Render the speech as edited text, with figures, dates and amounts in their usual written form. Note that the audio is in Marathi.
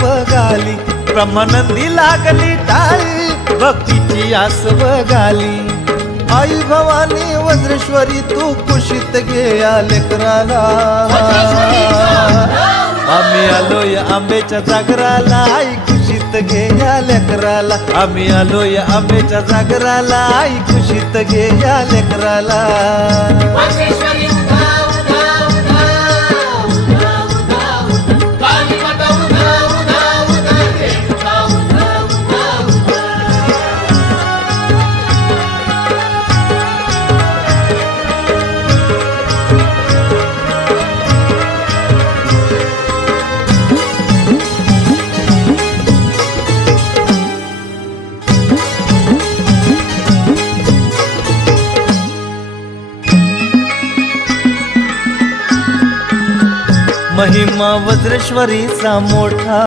बगाली, ब्रह्मानंदी लागली टाळी, भक्तीची आस बगाली। आई भवानी वज्रेश्वरी तू कुशीत घे या लेकराला, आम्ही आलोय आंब्याच्या जागराला, आई कुशीत घे या लेकराला, आम्ही आलोय आंब्याच्या जागराला, आई कुशीत घे या लेकराला। महिमा वज्रेश्वरीचा मोठा